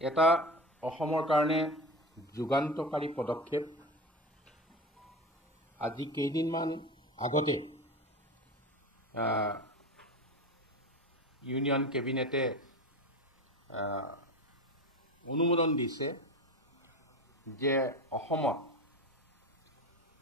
এটা অসমৰ কাৰণে যুগান্তকাৰী পদক্ষেপ। আজি কেইদিনমান আগতে ইউনিয়ন কেবিনেটে অনুমোদন দিছে যে অসমত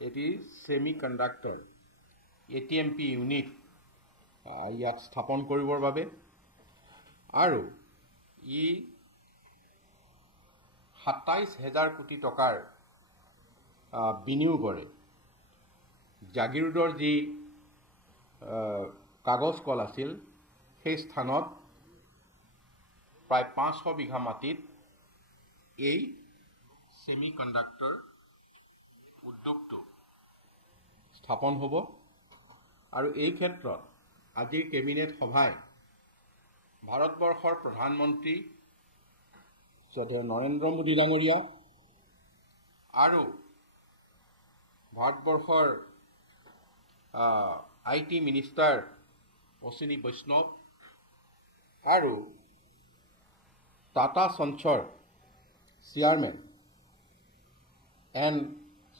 এটি সেমি কণ্ডাক্টৰ ATMP ইউনিট ইয়াত স্থাপন কৰিবৰ বাবে আৰু ই ২৭,০০০ কোটি টকাৰ বিনিয়োগৰে জাগিৰোডৰ যি কাগজ কল আছিল সেই স্থানত প্ৰায় ৫০০ বিঘা মাটিত এই সেমি কণ্ডাক্টৰ উদ্যোগটো স্থাপন হ'ব। আৰু এই ক্ষেত্ৰত আজিৰ কেবিনেট সভাই ভাৰতবৰ্ষৰ প্ৰধানমন্ত্ৰী শ্ৰদ্ধেয় নৰেন্দ্ৰ মোদী ডাঙৰীয়া আৰু ভাৰতবৰ্ষৰ IT মিনিষ্টাৰ অশ্বিনী বৈষ্ণৱ আৰু টাটা সঞ্চৰ চেয়াৰমেন N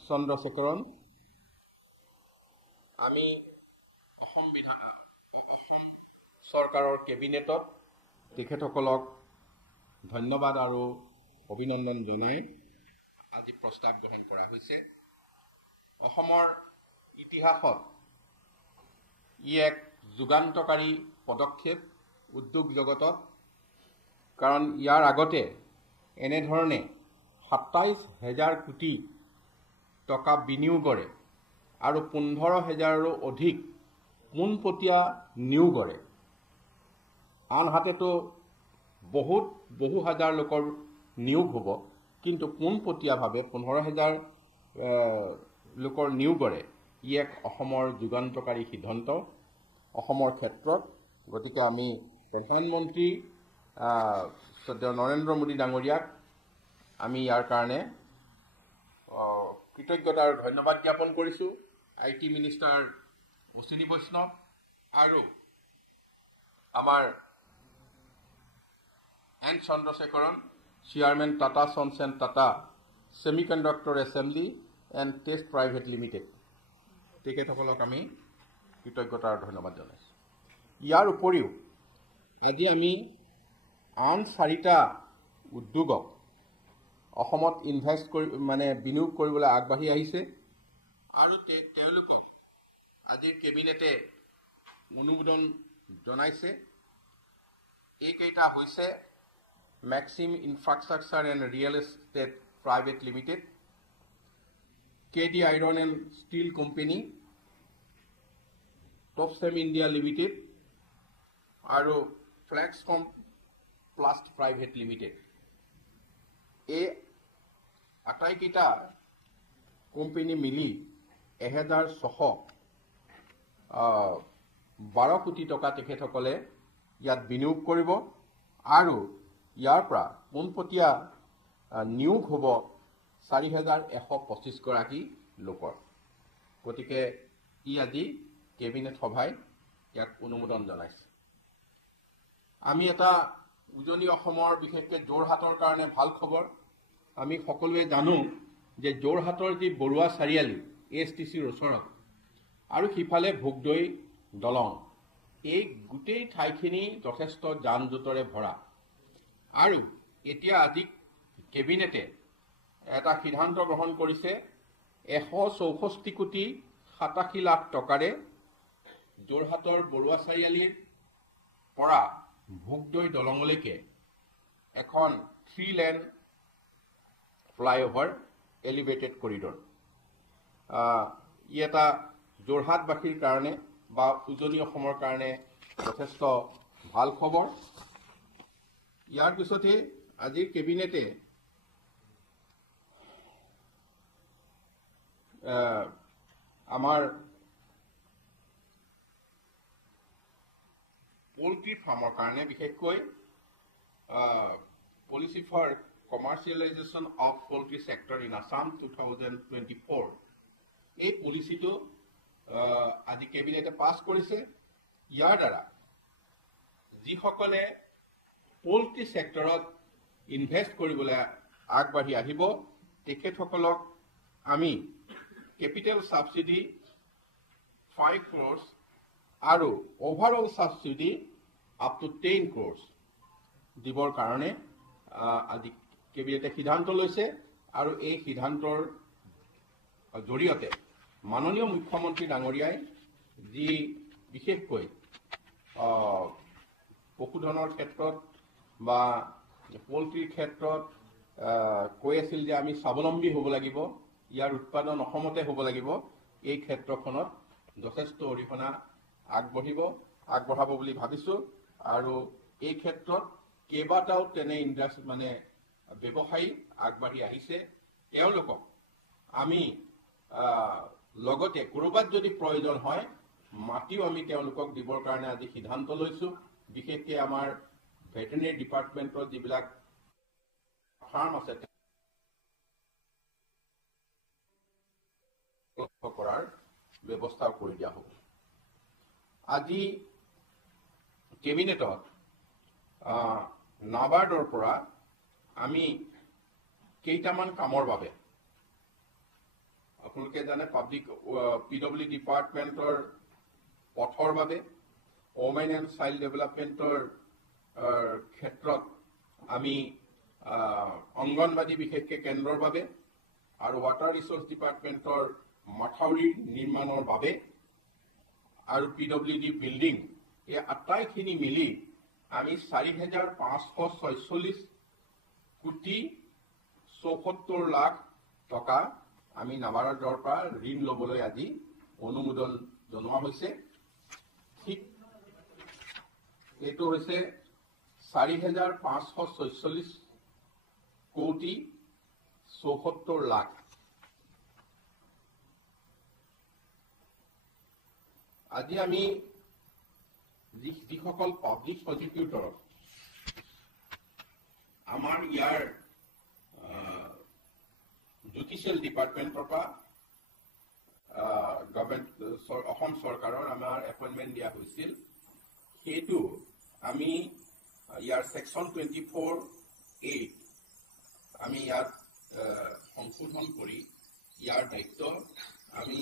চন্দ্ৰশেখৰন আমি অসম চৰকাৰৰ কেবিনেটত তেখেতসকলক ধন্যবাদ আৰু অভিনন্দন জনাই আজি প্ৰস্তাৱ গ্ৰহণ কৰা হৈছে। অসমৰ ইতিহাসত ই এক যুগান্তকাৰী পদক্ষেপ উদ্যোগ জগতত, কাৰণ ইয়াৰ আগতে এনেধৰণে ২৭,০০০ কোটি টকা বিনিয়োগৰে আৰু ১৫,০০০ৰো অধিক পোনপটীয়া নিয়োগৰে, আনহাতেতো বহু হাজাৰ লোকৰ নিয়োগ হ'ব, কিন্তু পোনপটীয়াভাৱে ১৫,০০০ লোকৰ নিয়োগৰে ই এক অসমৰ যুগান্তকাৰী সিদ্ধান্ত অসমৰ ক্ষেত্ৰত। গতিকে আমি প্ৰধানমন্ত্ৰী শ্ৰদ্ধেয় নৰেন্দ্ৰ মোদী ডাঙৰীয়াক আমি ইয়াৰ কাৰণে কৃতজ্ঞতা আৰু ধন্যবাদ জ্ঞাপন কৰিছোঁ। IT মিনিষ্টাৰ অশ্বিনী বৈষ্ণৱ আৰু আমাৰ N Chandrasekaran chairman Tata sons and Tata semiconductor assembly and test private limited, তেখেতসকলক আমি কৃতজ্ঞতা আৰু ধন্যবাদ জনাইছোঁ। ইয়াৰ উপৰিও আজি আমি আন 4টা উদ্যোগক অসমত ইনভেষ্ট কৰি বিনিয়োগ কৰিবলৈ আগবাঢ়ি আহিছে আৰু তেওঁলোকক আজিৰ কেবিনেটে অনুমোদন জনাইছে। এইকেইটা হৈছে Maxim infrastructure and real estate private limited, KD iron and steel company, টপছেম ইণ্ডিয়া লিমিটেড আৰু ফ্লেক্সকম প্লাষ্ট প্ৰাইভেট লিমিটেড। এই আটাইকেইটা কোম্পানী মিলি ১,৬১২ কোটি টকা তেখেতসকলে ইয়াত বিনিয়োগ কৰিব আৰু ইয়াৰ পৰা পোনপটীয়া নিয়োগ হ'ব ৪,১২৫ গৰাকী লোকৰ। গতিকে ই আজি কেবিনেট সভাই ইয়াক অনুমোদন জনাইছে। আমি এটা উজনি অসমৰ বিশেষকৈ যোৰহাটৰ কাৰণে ভাল খবৰ। আমি সকলোৱে জানো যে যোৰহাটৰ যি বৰুৱা চাৰিআলি ASTCৰ ওচৰত আৰু সিফালে ভোগদৈ দলং, এই গোটেই ঠাইখিনি যথেষ্ট যান জঁটৰে ভৰা। আৰু এতিয়া আজি কেবিনেটে এটা সিদ্ধান্ত গ্ৰহণ কৰিছে ১৬৪ কোটি ৮৭ লাখ টকাৰে যোৰহাটৰ বৰুৱা চাৰিআলিৰ পৰা ভোগদৈ দলঙলৈকে এখন 3 লেন ফ্লাইঅভাৰ এলিভেটেড কৰিডৰ। ই এটা যোৰহাটবাসীৰ কাৰণে বা উজনি অসমৰ কাৰণে যথেষ্ট ভাল খবৰ। ইয়াৰ পিছতে আজিৰ কেবিনেটে আমাৰ পোল্ট্ৰি ফাৰ্মৰ কাৰণে বিশেষকৈ policy for commercialisation of poultry sector in Assam 2024, এই পলিচিটো আজি কেবিনেটে পাছ কৰিছে। ইয়াৰ দ্বাৰা যিসকলে পোল্ট্ৰি সেক্টৰত ইনভেষ্ট কৰিবলৈ আগবাঢ়ি আহিব তেখেতসকলক আমি কেপিটেল সাবসিডি 5 crores আৰু overall subsidy up to 10 crores দিবৰ কাৰণে আজি কেবিনেটে সিদ্ধান্ত লৈছে আৰু এই সিদ্ধান্তৰ জৰিয়তে মাননীয় মুখ্যমন্ত্ৰী ডাঙৰীয়াই যি বিশেষকৈ পশুধনৰ ক্ষেত্ৰত বা পোল্ট্ৰিৰ ক্ষেত্ৰত কৈ আছিল যে আমি স্বাৱলম্বী হ'ব লাগিব, ইয়াৰ উৎপাদন অসমতে হ'ব লাগিব, এই ক্ষেত্ৰখনত যথেষ্ট অৰিহণা আগবঢ়াব বুলি ভাবিছোঁ। আৰু এই ক্ষেত্ৰত কেইবাটাও তেনে ইণ্ডাষ্ট্ৰি ব্যৱসায়ী আগবাঢ়ি আহিছে। তেওঁলোকক আমি লগতে ক'ৰবাত যদি প্ৰয়োজন হয় মাটিও আমি তেওঁলোকক দিবৰ কাৰণে আজি সিদ্ধান্ত লৈছোঁ। বিশেষকৈ আমাৰ ভেটেৰিনেৰী ডিপাৰ্টমেণ্টৰ যিবিলাক ফাৰ্ম আছে কৰাৰ ব্যৱস্থাও কৰি দিয়া হ'ব। আজি কেবিনেটত নাবাৰ্ডৰ পৰা আমি কেইটামান কামৰ বাবে, আপোনালোকে জানে PWD ডিপাৰ্টমেণ্টৰ পথৰ বাবে, ওমেন এণ্ড চাইল্ড ডেভেলপমেণ্টৰ ক্ষেত্ৰত আমি অংগনবাদী বিশেষকৈ কেন্দ্ৰৰ বাবে আৰু ৱাটাৰ ৰিচোৰ্চ ডিপাৰ্টমেণ্টৰ মাথাউৰিৰ নিৰ্মাণৰ বাবে আৰু PWD বিল্ডিং, এই আটাইখিনি মিলি আমি 4,546 কোটি 74 লাখ টকা আমি নাবাৰ্ডৰ পৰা ঋণ ল'বলৈ আজি অনুমোদন জনোৱা হৈছে। ঠিক এইটো হৈছে 4,546 কোটি 74 লাখ। আজি আমি যিসকল পাব্লিক প্ৰজিকিউটৰ আমাৰ ইয়াৰ জুডিচিয়েল ডিপাৰ্টমেণ্টৰ পৰা অসম চৰকাৰৰ আমাৰ এপইণ্টমেণ্ট দিয়া হৈছিল, সেইটো আমি ইয়াৰ সেকশন 24(a) আমি ইয়াত সংশোধন কৰি ইয়াৰ দায়িত্ব আমি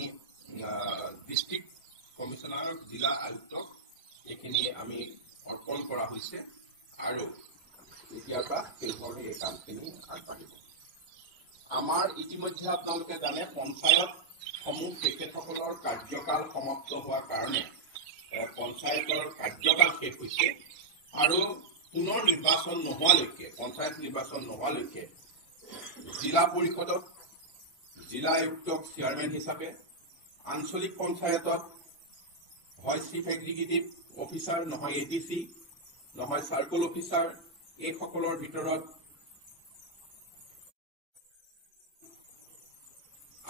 ডিষ্ট্ৰিক্ট কমিশনাৰ, জিলা আয়ুক্তক এইখিনি আমি অৰ্পণ কৰা হৈছে আৰু এতিয়াৰ পৰা সেইধৰণে এই কামখিনি আগবাঢ়িব। আমাৰ ইতিমধ্যে আপোনালোকে জানে পঞ্চায়তসমূহ তেখেতসকলৰ কাৰ্যকাল সমাপ্ত হোৱাৰ কাৰণে পঞ্চায়তৰ কাৰ্যকাল শেষ হৈছে আৰু পুনৰ নিৰ্বাচন নোহোৱালৈকে, পঞ্চায়ত নিৰ্বাচন নোহোৱালৈকে জিলা পৰিষদত জিলা আয়ুক্তক চেয়াৰমেন হিচাপে, আঞ্চলিক পঞ্চায়তত হয় চিফ এক্সিকিউটিভ অফিচাৰ, নহয় ADC, নহয় চাৰ্কল অফিচাৰ, এইসকলৰ ভিতৰত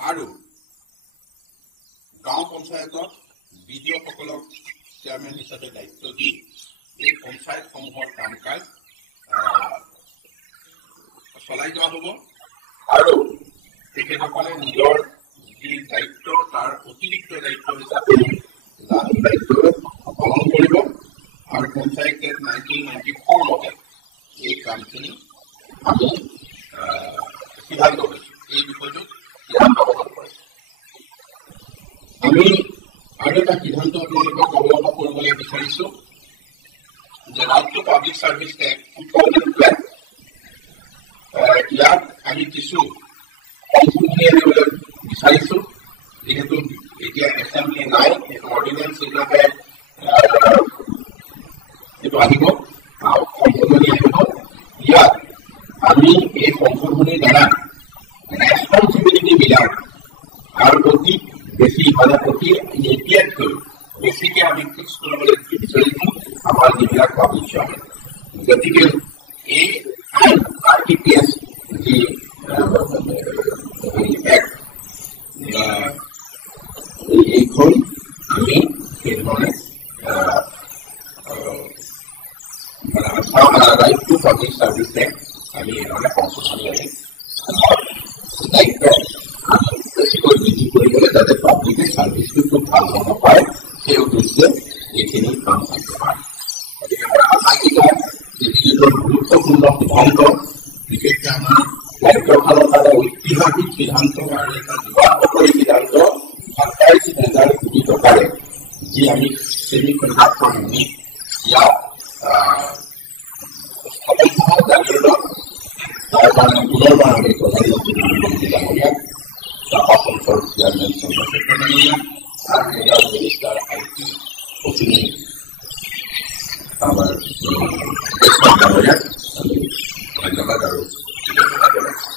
আৰু গাঁও পঞ্চায়তত BDO সকলক চেয়াৰমেন হিচাপে দায়িত্ব দি এই পঞ্চায়তসমূহৰ কাম কাজ চলাই যোৱা হ'ব আৰু তেখেতসকলে নিজৰ যি দায়িত্ব তাৰ অতিৰিক্ত দায়িত্ব হিচাপে দায়িত্ব পালন কৰিব আৰু পঞ্চায়ত 1994 মতে এই কামখিনি আমি সিদ্ধান্ত লৈছোঁ। এই বিষয়টোত সিদ্ধান্ত গ্ৰহণ কৰিছোঁ। আমি আৰু এটা সিদ্ধান্ত আপোনালোকক অৱগত কৰিবলৈ বিচাৰিছোঁ যে ৰাজ্য পাব্লিক চাৰ্ভিচ এক্ট 2012 ইয়াত আমি কিছু সংশোধনী আনিবলৈ বিচাৰিছোঁ। যিহেতু এতিয়া এছেম্বলি নাই, সেইটো অৰ্ডিনেন্স হিচাপে এইটো আহিব, সংশোধনী আহিব। ইয়াত আমি এই সংশোধনীৰ দ্বাৰা ৰেছপন্সিবিলিটি বিলাক আৰু অতি বেছি অতি এতিয়াতকৈ বেছিকে আমি ফিক্স কৰিবলৈ বিচাৰিছোঁ আমাৰ যিবিলাক পাব্লিক চাৰ্ভিচ। গতিকে এই RTPS যি এক্ট এইখন আমি সেইধৰণে right to public service act আমি এইধৰণে সংশোধনী আনি দায়িত্ব আমি বেছিকৈ বৃদ্ধি কৰিবলৈ যাতে পাব্লিকে চাৰ্ভিচটো খুব ভাল ধৰণৰ পায়, সেই উদ্দেশ্যে এইখিনি কাম আগবঢ়ায়। গতিকে আমাৰ আটাইকেইটা যিটো গুৰুত্বপূৰ্ণ সিদ্ধান্ত বিধানসভাৰ এটা দিবাসকৰী সিদ্ধান্ত 27,000 কোটি টকাৰে যি আমি চেমি কণ্ডাক্টৰ ইউনিট ইয়াত স্থাপন হোৱা জানুৱাৰীত তাৰ কাৰণে পুনৰবাৰ আমি প্ৰধানমন্ত্ৰী নৰেন্দ্ৰ মোদী ডাঙৰীয়াক চাপা অঞ্চল চেয়াৰমেন চন্দ্ৰশেখৰ ডাঙৰীয়া আৰু মেডিকেল মিনিষ্টাৰ IT অশ্বিনী আমাৰ ডাঙৰীয়াক আমি ধন্যবাদ আৰু কৃতজ্ঞতা জনাইছোঁ।